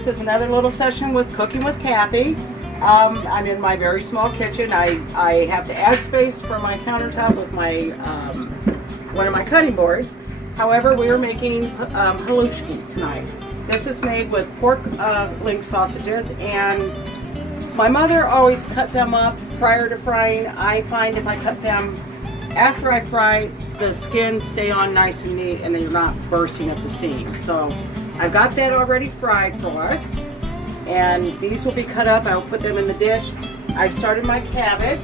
this is another little session with Cooking with Kathy. I'm in my very small kitchen. I have to add space for my countertop with my one of my cutting boards. However, we are making Halushki tonight. This is made with pork link sausages, and my mother always cut them up prior to frying. I find if I cut them after I fry, the skins stay on nice and neat and then you're not bursting at the seams. So I've got that already fried for us, and these will be cut up. I'll put them in the dish. I started my cabbage.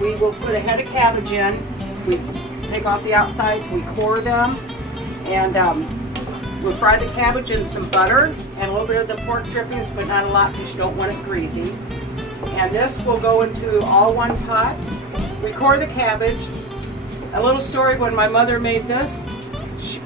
We will put a head of cabbage in. We take off the outsides, we core them, and we'll fry the cabbage in some butter and a little bit of the pork drippings, but not a lot because you don't want it greasy. And this will go into all one pot. We core the cabbage. A little story, when my mother made this,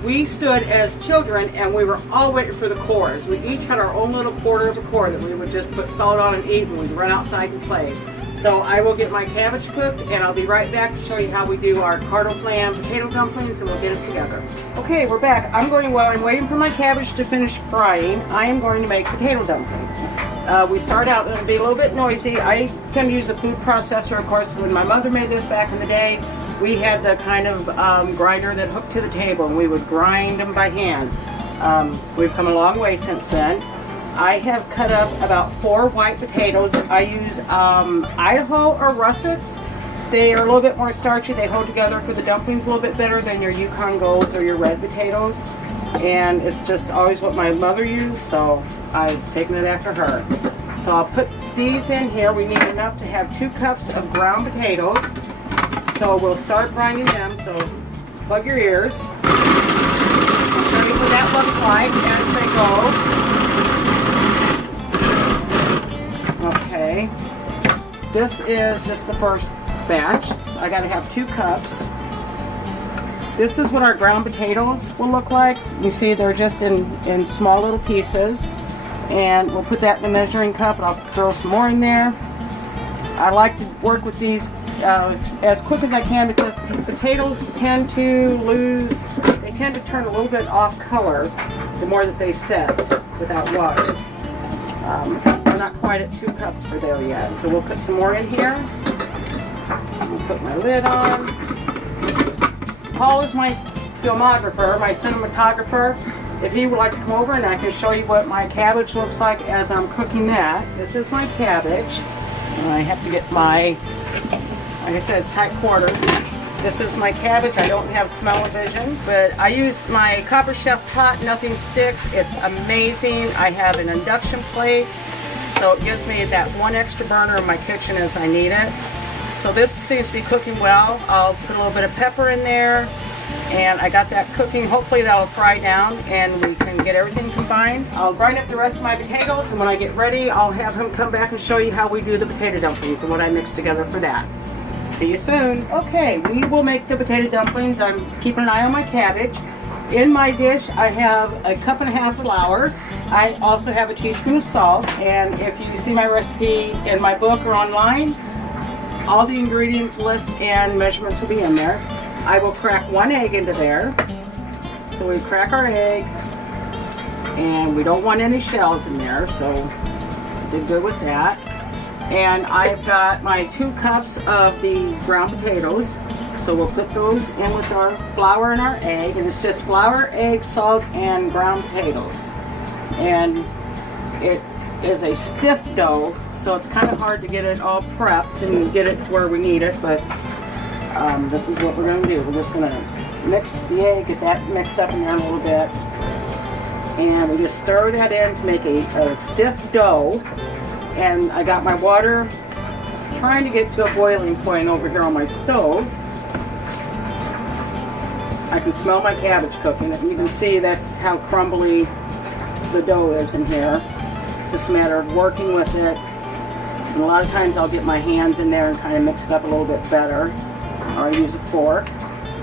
we stood as children and we were all waiting for the cores. We each had our own little quarter of a core that we would just put salt on and eat, and we'd run outside and play. So I will get my cabbage cooked and I'll be right back to show you how we do our cardinal flam potato dumplings, and we'll get it together. Okay, we're back. While I'm waiting for my cabbage to finish frying, I am going to make potato dumplings. We start out, it'll be a little bit noisy. I can use a food processor, of course. When my mother made this back in the day, we had the kind of grinder that hooked to the table, and we would grind them by hand. We've come a long way since then. I have cut up about 4 white potatoes. I use Idaho or russets. They are a little bit more starchy. They hold together for the dumplings a little bit better than your Yukon Golds or your red potatoes. And it's just always what my mother used, so I've taken it after her. So I'll put these in here. We need enough to have 2 cups of ground potatoes. So we'll start grinding them, so plug your ears. I'll show you what that looks like as they go. Okay, this is just the first batch. I gotta have 2 cups. This is what our ground potatoes will look like. You see they're just in small little pieces. And we'll put that in the measuring cup, and I'll throw some more in there. I like to work with these as quick as I can because potatoes tend to turn a little bit off color the more that they set without water. We're not quite at 2 cups for there yet, so we'll put some more in here. I'll put my lid on. Paul is my filmographer, my cinematographer. If he would like to come over, and I can show you what my cabbage looks like as I'm cooking that. This is my cabbage, and I have to get my, like I said, it's tight quarters. This is my cabbage. I don't have smell-o-vision, but I used my Copper Chef pot. Nothing sticks. It's amazing. I have an induction plate, so it gives me that 1 extra burner in my kitchen as I need it. So this seems to be cooking well. I'll put a little bit of pepper in there, and I got that cooking. Hopefully that'll fry down and we can get everything combined. I'll grind up the rest of my potatoes, and when I get ready, I'll have him come back and show you how we do the potato dumplings and what I mix together for that. See you soon. Okay, we will make the potato dumplings. I'm keeping an eye on my cabbage. In my dish, I have a 1.5 cups flour. I also have a teaspoon of salt, and if you see my recipe in my book or online, all the ingredients list and measurements will be in there. I will crack 1 egg into there. So we crack our egg, and we don't want any shells in there, so I did good with that. And I've got my 2 cups of the ground potatoes. So we'll put those in with our flour and our egg, and it's just flour, egg, salt, and ground potatoes. And it is a stiff dough, so it's kind of hard to get it all prepped and get it to where we need it, but this is what we're going to do. We're just going to mix the egg, get that mixed up in there a little bit, and we just stir that in to make a stiff dough. And I got my water trying to get to a boiling point over here on my stove. I can smell my cabbage cooking. You can see that's how crumbly the dough is in here. It's just a matter of working with it. And a lot of times I'll get my hands in there and kind of mix it up a little bit better. Or I use a fork.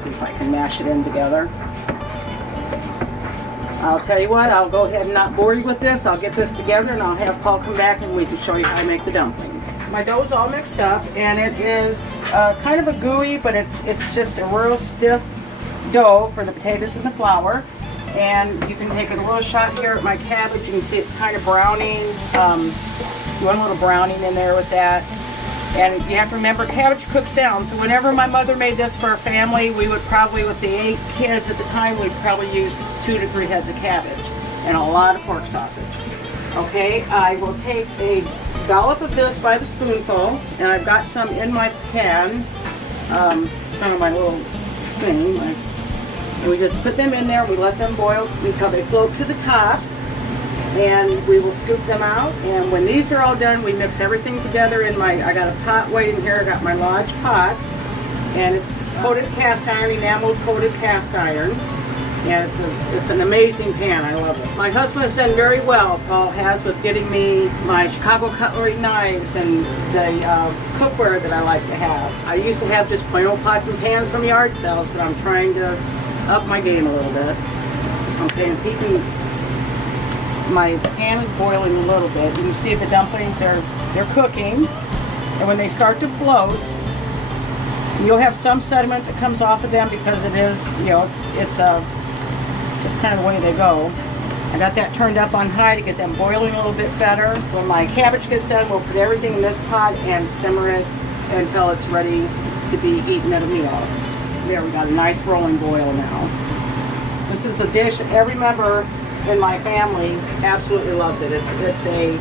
See if I can mash it in together. I'll tell you what, I'll go ahead and not bore you with this. I'll get this together and I'll have Paul come back and we can show you how to make the dumplings. My dough's all mixed up, and it is kind of a gooey, but it's just a real stiff dough for the potatoes and the flour. And you can take a little shot here at my cabbage. You can see it's kind of browning. You want a little browning in there with that. And you have to remember, cabbage cooks down. So whenever my mother made this for a family, we would probably, with the 8 kids at the time, we'd probably use 2 to 3 heads of cabbage and a lot of pork sausage. Okay, I will take a dollop of this by the spoonful, and I've got some in my pan, some of my little thing. And we just put them in there, we let them boil until they float to the top, and we will scoop them out. And when these are all done, we mix everything together in my, I got a pot waiting here, I got my Lodge pot, and it's coated cast iron, enamel coated cast iron. And it's an amazing pan, I love it. My husband has done very well, Paul has, with getting me my Chicago cutlery knives and the cookware that I like to have. I used to have just plain old pots and pans from yard sales, but I'm trying to up my game a little bit. Okay, and peeking, my pan is boiling a little bit. You can see the dumplings they're cooking, and when they start to float, you'll have some sediment that comes off of them because it is, you know, it's just kind of the way they go. I got that turned up on high to get them boiling a little bit better. When my cabbage gets done, we'll put everything in this pot and simmer it until it's ready to be eaten at a meal. There, we got a nice rolling boil now. This is a dish that every member in my family absolutely loves it. It's a,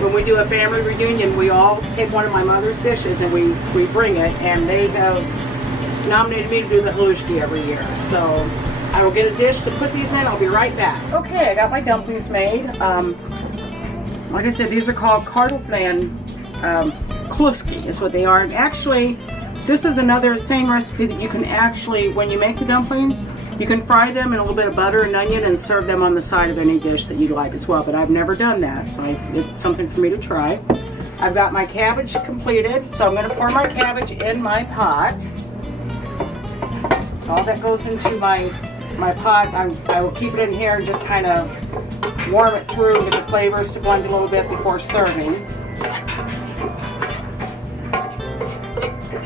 when we do a family reunion, we all take one of my mother's dishes and we bring it, and they have nominated me to do the Halushki every year. So I will get a dish to put these in. I'll be right back. Okay, I got my dumplings made. Like I said, these are called Kartoffeln Halushki is what they are. And actually, this is another same recipe that you can actually, when you make the dumplings, you can fry them in a little bit of butter and onion and serve them on the side of any dish that you like as well. But I've never done that, so it's something for me to try. I've got my cabbage completed, so I'm going to pour my cabbage in my pot. So all that goes into my pot. I will keep it in here and just kind of warm it through, get the flavors to blend a little bit before serving.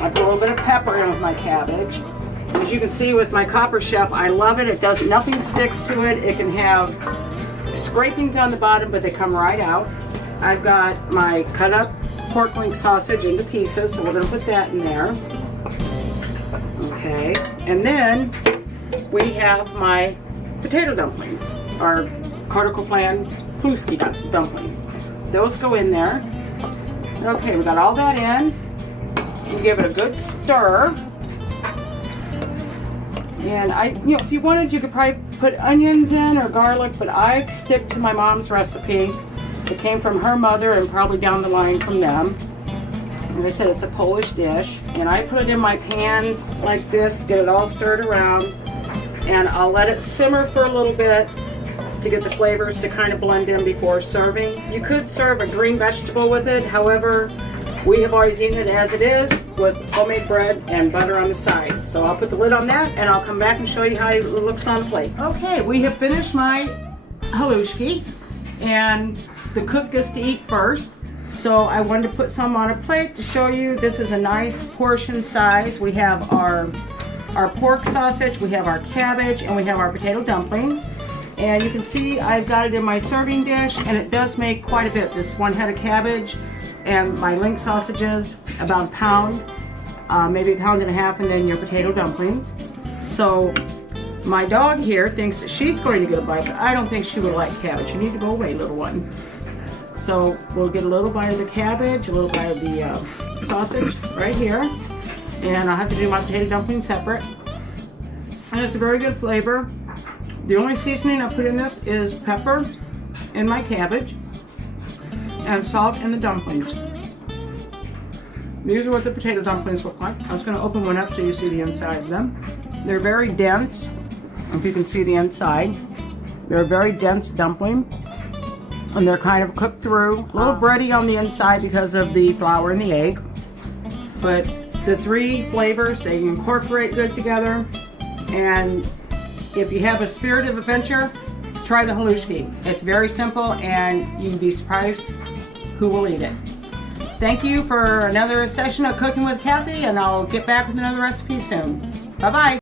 I put a little bit of pepper in with my cabbage. As you can see with my Copper Chef, I love it. It does, nothing sticks to it. It can have scrapings on the bottom, but they come right out. I've got my cut up pork link sausage into pieces, so we're going to put that in there. Okay, and then we have my potato dumplings, our Kartoffeln Halushki dumplings. Those go in there. Okay, we got all that in. We give it a good stir. And you know, if you wanted, you could probably put onions in or garlic, but I stick to my mom's recipe. It came from her mother and probably down the line from them. Like I said, it's a Polish dish, and I put it in my pan like this, get it all stirred around, and I'll let it simmer for a little bit to get the flavors to kind of blend in before serving. You could serve a green vegetable with it, however, we have always eaten it as it is with homemade bread and butter on the sides. So I'll put the lid on that and I'll come back and show you how it looks on the plate. Okay, we have finished my Halushki, and the cook gets to eat first. So I wanted to put some on a plate to show you. This is a nice portion size. We have our pork sausage, we have our cabbage, and we have our potato dumplings. And you can see I've got it in my serving dish, and it does make quite a bit. This one head of cabbage and my link sausages, about a pound, maybe a pound and a half, and then your potato dumplings. So my dog here thinks that she's going to get a bite, but I don't think she would like cabbage. You need to go away, little one. So we'll get a little bite of the cabbage, a little bite of the sausage right here, and I'll have to do my potato dumplings separate. And it's a very good flavor. The only seasoning I put in this is pepper in my cabbage and salt in the dumplings. These are what the potato dumplings look like. I was going to open one up so you see the inside of them. They're very dense, if you can see the inside. They're a very dense dumpling, and they're kind of cooked through. A little bready on the inside because of the flour and the egg. But the three flavors, they incorporate good together. And if you have a spirit of adventure, try the Halushki. It's very simple, and you'd be surprised who will eat it. Thank you for another session of Cooking with Kathy, and I'll get back with another recipe soon. Bye-bye.